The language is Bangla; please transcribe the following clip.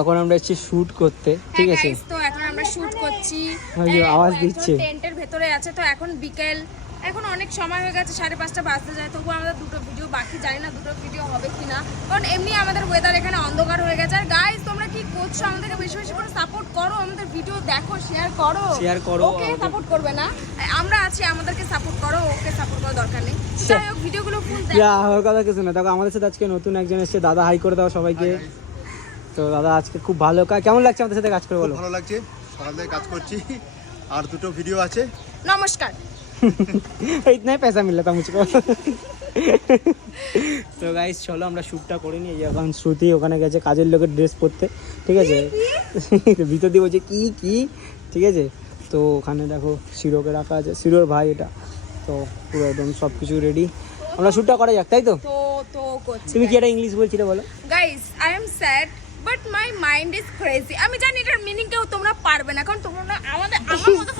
এখন আমরা এসেছি শুট করতে, ঠিক আছে? তো এখন আমরা শুট করছি, আওয়াজ দিচ্ছে, টেন্টের ভেতরে আছে। তো এখন বিকেল, এখন অনেক সময় হয়ে গেছে, 5:30 বাজতে যায়। তবু আমাদের দুটো ভিডিও বাকি, জানি না দুটো ভিডিও হবে কিনা, কারণ এমনি আমাদের ওয়েদার এখানে অন্ধকার হয়ে গেছে। আর গাইস তোমরা কি করছো? আমাদেরকে বেশি বেশি করে সাপোর্ট করো, আমাদের ভিডিও দেখো, শেয়ার করো। ওকে সাপোর্ট করবে না, আমরা আছি, আমাদেরকে সাপোর্ট করো, ওকে সাপোর্ট করার দরকার নেই। যাই হোক, ভিডিওগুলো ফুল দেখো। ওর কথা কিছু না। দেখো আমাদের সাথে আজকে নতুন একজন এসেছে, দাদা হাই করে দাও সবাইকে। তো দাদা আজকে খুব ভালো কেমন লাগছে আমাদের সাথে কাজ করে বলো? ভালো লাগছে, সকাল থেকে কাজ করছি, আর দুটো ভিডিও আছে। নমস্কার। इतना ही पैसा मिल रहा था मुझको। তো গাইস চলো আমরা শ্যুটটা করে নিই। এখন শ্রুতি ওখানে গেছে কাজের লোকের ড্রেস পরতে, ঠিক আছে? ভিতর দিয়ে বলছে কি কি, ঠিক আছে? তো ওখানে দেখো শিরোকে রাখা আছে, শিরোর ভাই এটা। তো পুরো একদম সব কিছু রেডি, আমরা শ্যুটটা করা যাক, তাই তো? তো করছি। তুমি কি একটা ইংলিশ বলছিলে বলো? Guys I am sad but my mind is crazy. আমি জানি এটার মিনিং কেউ তোমরা পারবে না, কারণ তোমরা আমার মতো